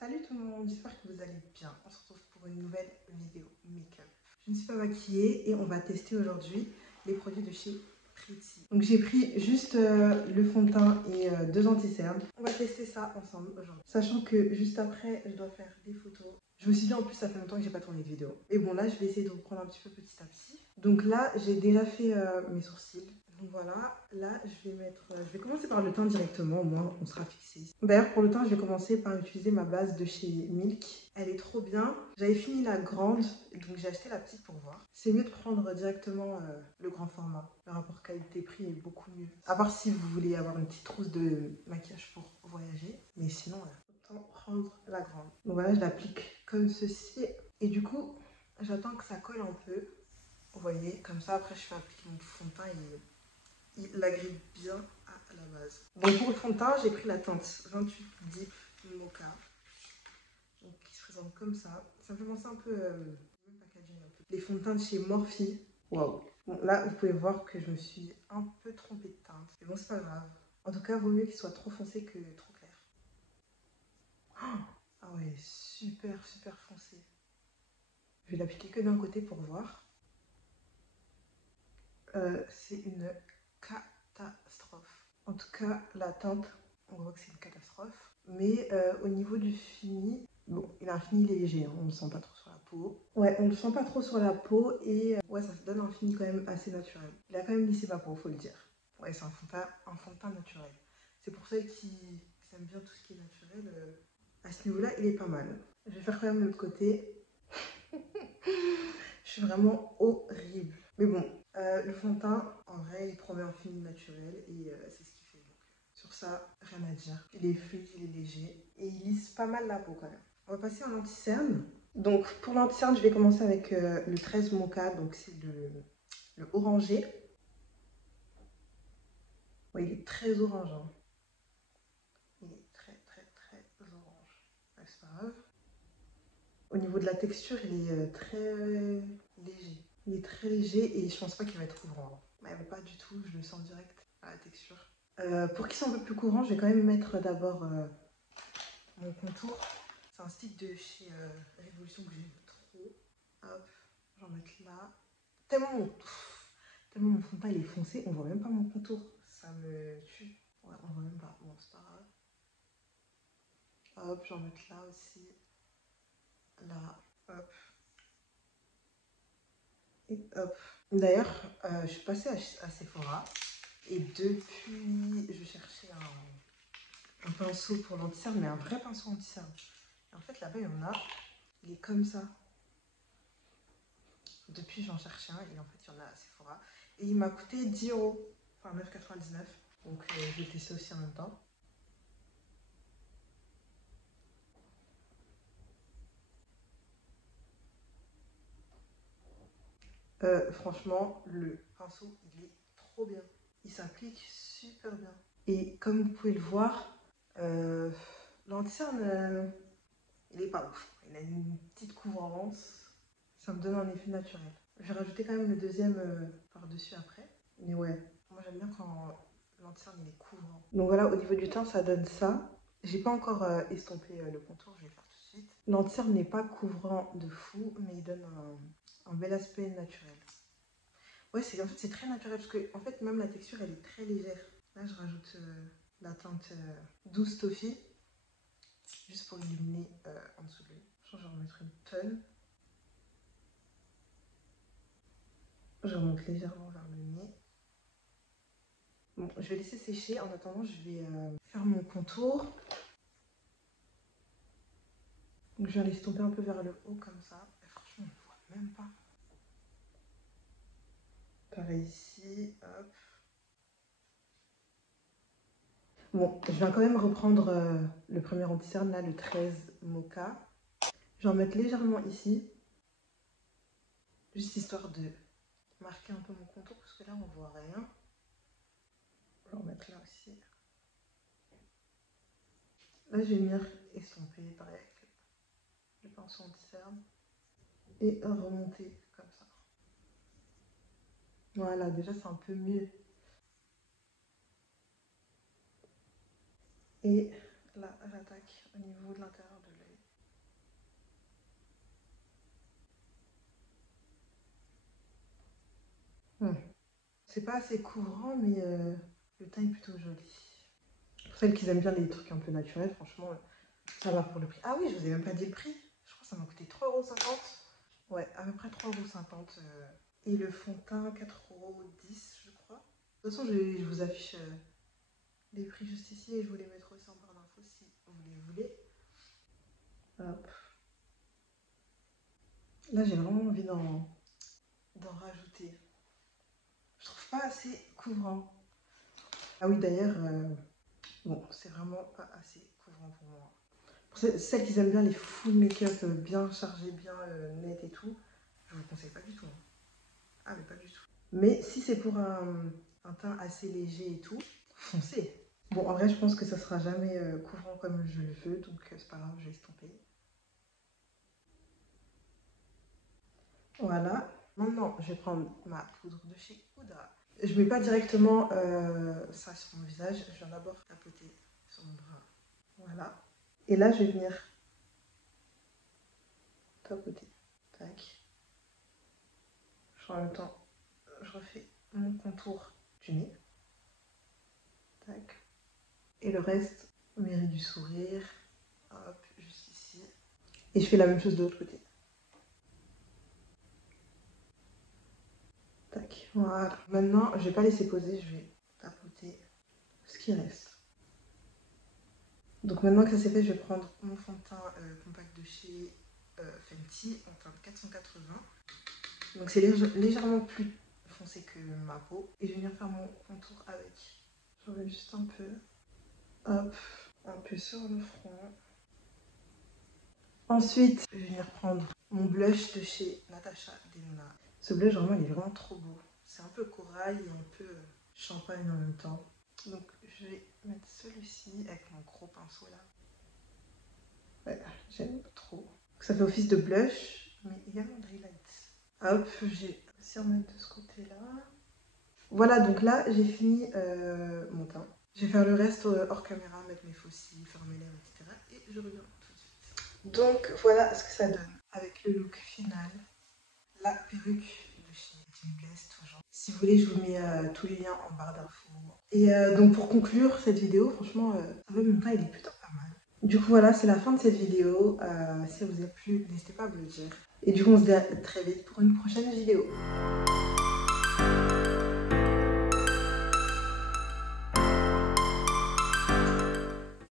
Salut tout le monde, j'espère que vous allez bien. On se retrouve pour une nouvelle vidéo make-up. Je ne suis pas maquillée et on va tester aujourd'hui les produits de chez Pretty. Donc j'ai pris juste le fond de teint et deux anti-cernes. On va tester ça ensemble aujourd'hui. Sachant que juste après, je dois faire des photos. Je me suis dit en plus ça fait longtemps que j'ai pas tourné de vidéo. Et bon là, je vais essayer de reprendre un petit peu petit à petit. Donc là, j'ai déjà fait mes sourcils. Donc voilà, là je vais commencer par le teint directement, au moins on sera fixé. D'ailleurs pour le teint je vais commencer par utiliser ma base de chez Milk. Elle est trop bien. J'avais fini la grande, donc j'ai acheté la petite pour voir. C'est mieux de prendre directement le grand format. Le rapport qualité-prix est beaucoup mieux. À part si vous voulez avoir une petite trousse de maquillage pour voyager. Mais sinon, autant prendre la grande. Donc voilà, je l'applique comme ceci. Et du coup, j'attends que ça colle un peu. Vous voyez, comme ça après je fais appliquer mon fond de teint et il l'agrippe bien à la base. Donc pour le fond de teint, j'ai pris la teinte 28 Deep Mocha. Donc qui se présente comme ça. Ça me fait penser un peu, les fonds de teint de chez Morphe. Waouh. Bon là vous pouvez voir que je me suis un peu trompée de teinte. Mais bon c'est pas grave. En tout cas vaut mieux qu'il soit trop foncé que trop clair. Ah ouais, super super foncé. Je vais l'appliquer que d'un côté pour voir. C'est une catastrophe. En tout cas, la teinte, on voit que c'est une catastrophe. Mais au niveau du fini, bon, il a un fini léger, hein, on ne le sent pas trop sur la peau. Ouais, on ne le sent pas trop sur la peau et ouais, ça se donne un fini quand même assez naturel. Il a quand même lissé ma peau, faut le dire. Ouais, c'est un fond de teint naturel. C'est pour ceux qui aiment bien tout ce qui est naturel. À ce niveau-là, il est pas mal. Je vais faire quand même l'autre côté. Je suis vraiment horrible. Mais bon, le fond de teint, en vrai, il promet un fini naturel et c'est ce qu'il fait. Donc, sur ça, rien à dire. Il est fluide, il est léger et il lisse pas mal la peau quand même. On va passer en anti-cerne. Donc pour l'anti-cerne, je vais commencer avec le 13 Mocha, donc c'est le orangé. Ouais, il est très orange. Hein. Il est très très très orange. Ouais, c'est pas grave. Au niveau de la texture, il est très léger. Il est très léger et je pense pas qu'il va être couvrant. Mais pas du tout, je le sens direct à la texture. Pour qu'il soit un peu plus courant, je vais quand même mettre d'abord mon contour. C'est un stick de chez Révolution que j'aime trop. Hop, j'en mets là. Tellement mon fond de teint il est foncé, on voit même pas mon contour. Ça me tue. Ouais, on voit même pas. Bon, c'est pas grave. Hop, j'en mets là aussi. Là, hop. Et hop. D'ailleurs, je suis passée à Sephora et depuis, je cherchais un pinceau pour l'anti-cerne, mais un vrai pinceau anti-cerne. Et en fait, là-bas, il y en a, il est comme ça. Depuis, j'en cherchais un et en fait, il y en a à Sephora. Et il m'a coûté 10 €, enfin 9,99 €. Donc, je vais tester aussi en même temps. Franchement, le pinceau, il est trop bien. Il s'applique super bien. Et comme vous pouvez le voir, l'anti-cerne, il est pas ouf. Il a une petite couvrance. Ça me donne un effet naturel. Je vais rajouter quand même le deuxième par-dessus après. Mais ouais, moi j'aime bien quand l'anti-cerne il est couvrant. Donc voilà, au niveau du teint, ça donne ça. J'ai pas encore estompé le contour, je vais le faire tout de suite. L'anti-cerne n'est pas couvrant de fou, mais il donne un bel aspect naturel. Ouais, en fait, c'est très naturel parce que en fait, même la texture, elle est très légère. Là, je rajoute la teinte douce toffee, juste pour illuminer en dessous de l'œil. Je vais en remettre une tonne. Je remonte légèrement vers le nez. Bon, je vais laisser sécher. En attendant, je vais faire mon contour. Donc, je viens l'estomper un peu vers le haut comme ça. Et franchement, on ne voit même pas. Pareil ici, hop. Bon, je viens quand même reprendre le premier anti-cerne, là, le 13 Mocha. Je vais en mettre légèrement ici. Juste histoire de marquer un peu mon contour, parce que là, on voit rien. Je vais en mettre là aussi. Là, je vais venir estomper, pareil, avec le pinceau anti-cerne. Et remonter comme ça. Voilà, déjà, c'est un peu mieux. Et là, j'attaque au niveau de l'intérieur de l'œil. C'est pas assez couvrant, mais le teint est plutôt joli. Pour celles qui aiment bien les trucs un peu naturels, franchement, ça va pour le prix. Ah oui, je vous ai même pas dit le prix. Je crois que ça m'a coûté 3,50 €. Ouais, à peu près 3,50 €. Et le fond de teint, 4,10 €, je crois. De toute façon, je vous affiche les prix juste ici et je vous les mettrai aussi en barre d'infos si vous les voulez. Hop. Là, j'ai vraiment envie d'en rajouter. Je trouve pas assez couvrant. Ah oui, d'ailleurs, bon, c'est vraiment pas assez couvrant pour moi. Pour celles qui aiment bien les full make-up bien chargés, bien net et tout, je vous conseille pas du tout. Ah, mais pas du tout. Mais si c'est pour un teint assez léger et tout, foncez. Bon, en vrai, je pense que ça sera jamais couvrant comme je le veux, donc c'est pas grave, je vais estomper. Voilà. Maintenant, je vais prendre ma poudre de chez Huda. Je mets pas directement ça sur mon visage, je viens d'abord tapoter sur mon bras. Voilà. Et là, je vais venir tapoter. Tac. En même temps, je refais mon contour du nez. Tac. Et le reste, mairie du sourire. Hop, juste ici. Et je fais la même chose de l'autre côté. Tac, voilà. Maintenant, je vais pas laisser poser, je vais tapoter ce qui reste. Donc maintenant que ça c'est fait, je vais prendre mon fond de teint compact de chez Fenty en teinte 480. Donc c'est légèrement plus foncé que ma peau. Et je vais venir faire mon contour avec. J'en vais juste un peu. Hop, un peu sur le front. Ensuite, je vais venir prendre mon blush de chez Natasha Denona. Ce blush, vraiment, il est vraiment trop beau. C'est un peu corail et un peu champagne en même temps. Donc, je vais mettre celui-ci avec mon gros pinceau là. Ouais, j'aime trop. Ça fait office de blush, mais également d'highlight. Hop, j'ai aussi en mettre de ce côté-là. Voilà, donc là, j'ai fini mon teint. Je vais faire le reste hors caméra, mettre mes faux cils, faire mes lèvres, etc. Et je reviens tout de suite. Donc, voilà ce que ça donne avec le look final. La perruque de chez Timeless, toujours. Si vous voulez, je vous mets tous les liens en barre d'infos. Et donc, pour conclure cette vidéo, franchement, mon teint, il est plutôt pas mal. Du coup, voilà, c'est la fin de cette vidéo. Si ça vous a plu, n'hésitez pas à me le dire. Et du coup, on se dit à très vite pour une prochaine vidéo.